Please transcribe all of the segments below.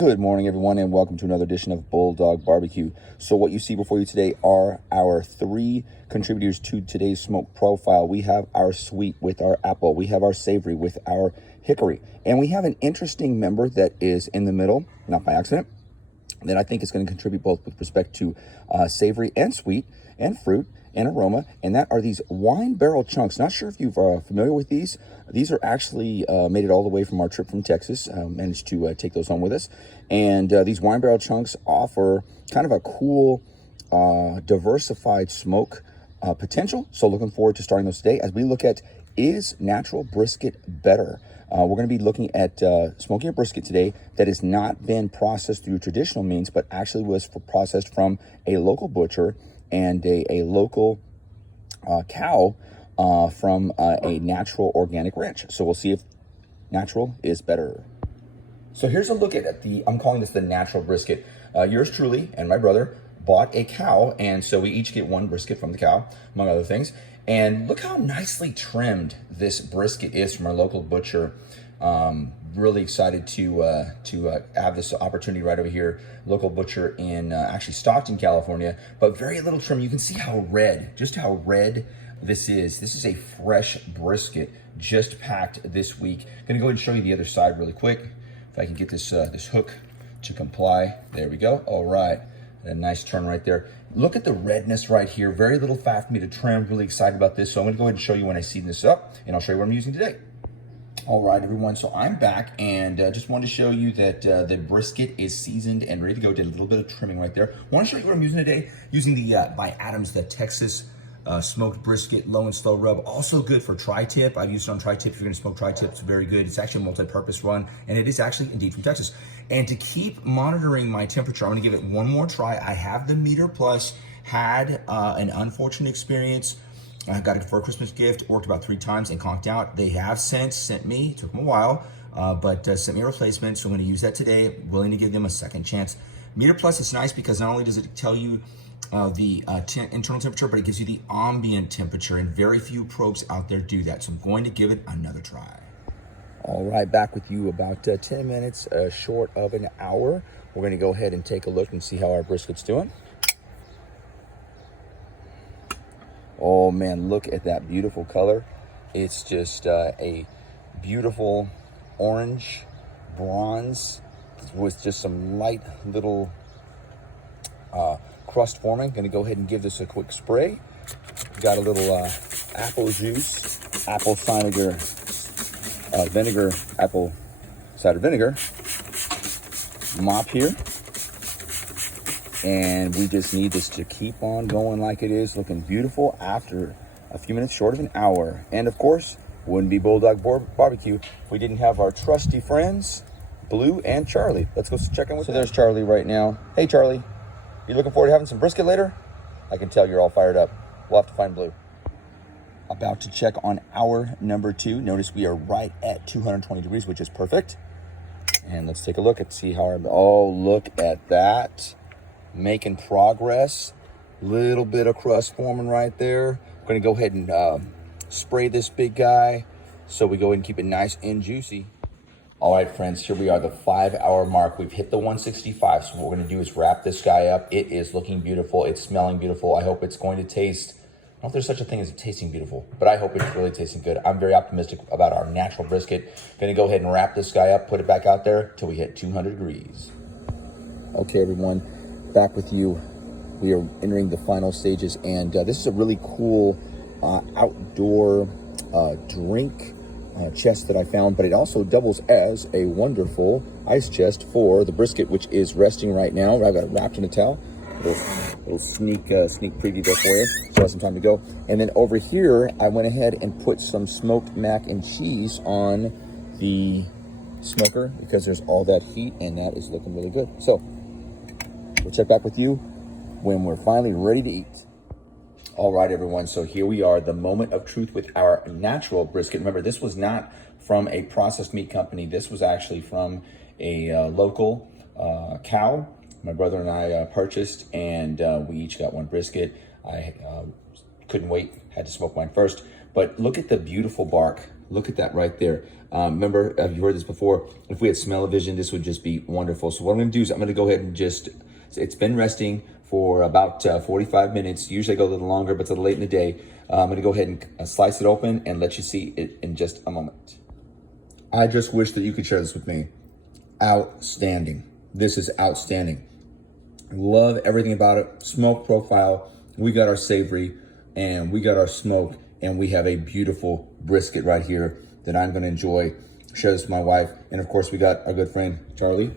Good morning, everyone, and welcome to another edition of Bulldog Barbecue. So what you see before you today are our three contributors to today's smoke profile. We have our sweet with our apple. We have our savory with our hickory. And we have an interesting member that is in the middle, not by accident, that I think is going to contribute both with respect to savory and sweet and fruit and aroma, and that are these wine barrel chunks. Not sure if you're familiar with these. These are actually made it all the way from our trip from Texas. Managed to take those home with us. And these wine barrel chunks offer kind of a cool, diversified smoke potential. So looking forward to starting those today as we look at, is natural brisket better? We're going to be looking at smoking a brisket today that has not been processed through traditional means, but actually was processed from a local butcher and a local cow from a natural organic ranch. So we'll see if natural is better. So here's a look at I'm calling this the natural brisket. Yours truly and my brother bought a cow, and so we each get one brisket from the cow, among other things. And look how nicely trimmed this brisket is from our local butcher. Really excited to have this opportunity right over here. Local butcher in actually Stockton, California, but very little trim. You can see how red, just how red this is. This is a fresh brisket just packed this week. Gonna go ahead and show you the other side really quick. If I can get this this hook to comply. There we go. All right. A nice turn right there. Look at the redness right here. Very little fat for me to trim. Really excited about this. So I'm going to go ahead and show you when I season this up, and I'll show you what I'm using today. All right, everyone. So I'm back, and just wanted to show you that the brisket is seasoned and ready to go. Did a little bit of trimming right there. Want to show you what I'm using today. Using the by Adams, the Texas smoked brisket low and slow rub. Also good for tri-tip. I've used it on tri-tip. If you're going to smoke tri-tip, it's very good. It's actually a multi-purpose run, and it is actually indeed from Texas. And to keep monitoring my temperature, I'm going to give it one more try. I have the Meter Plus. Had an unfortunate experience. I got it for a Christmas gift, worked about 3 times and conked out. They have since sent me, took them a while, but sent me a replacement. So I'm going to use that today. Willing to give them a second chance. Meter Plus is nice because not only does it tell you the internal temperature, but it gives you the ambient temperature, and very few probes out there do that. So I'm going to give it another try. All right, back with you about 10 minutes short of an hour. We're going to go ahead and take a look and see how our brisket's doing. Oh man, look at that beautiful color. It's just a beautiful orange bronze with just some light little crust forming. Gonna go ahead and give this a quick spray. Got a little apple juice, apple cider vinegar, apple cider vinegar mop here. And we just need this to keep on going like it is, looking beautiful after a few minutes short of an hour. And of course, wouldn't be Bulldog Barbecue if we didn't have our trusty friends, Blue and Charlie. Let's go check in with them. So there's Charlie right now. Hey Charlie, you looking forward to having some brisket later? I can tell you're all fired up. We'll have to find Blue. About to check on hour number 2. Notice we are right at 220 degrees, which is perfect. And let's take a look and see how our, oh, look at that. Making progress. Little bit of crust forming right there. We're gonna go ahead and spray this big guy so we go ahead and keep it nice and juicy. All right, friends, here we are, the 5-hour mark. We've hit the 165, so what we're gonna do is wrap this guy up. It is looking beautiful. It's smelling beautiful. I hope it's going to taste, I don't know if there's such a thing as tasting beautiful, but I hope it's really tasting good. I'm very optimistic about our natural brisket. Gonna go ahead and wrap this guy up, put it back out there till we hit 200 degrees. Okay, everyone. Back with you. We are entering the final stages, and this is a really cool outdoor drink chest that I found, but it also doubles as a wonderful ice chest for the brisket, which is resting right now. I've got it wrapped in a towel. Little sneak preview there for you, so I have some time to go. And then over here, I went ahead and put some smoked mac and cheese on the smoker because there's all that heat, and that is looking really good. So we'll check back with you when we're finally ready to eat. All right, everyone. So here we are, the moment of truth with our natural brisket. Remember, this was not from a processed meat company. This was actually from a local cow. My brother and I purchased, and we each got one brisket. I couldn't wait, had to smoke mine first. But look at the beautiful bark Look at that right there. Remember, you heard this before, if we had smell-o-vision, this would just be wonderful. So what I'm gonna do is I'm gonna go ahead and it's been resting for about 45 minutes. Usually I go a little longer, but it's a little late in the day. I'm gonna go ahead and slice it open and let you see it in just a moment. I just wish that you could share this with me. Outstanding. This is outstanding. Love everything about it. Smoke profile. We got our savory and we got our smoke, and we have a beautiful brisket right here that I'm going to enjoy. Share this with my wife. And of course, we got our good friend, Charlie.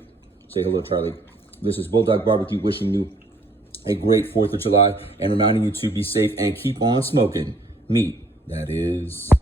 Say hello, Charlie. This is Bulldog Barbecue wishing you a great 4th of July and reminding you to be safe and keep on smoking meat. That is...